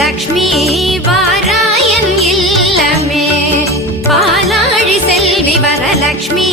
Lakshmi வாராயன் இல்லமே. பாலாழி Selvi Varalakshmi.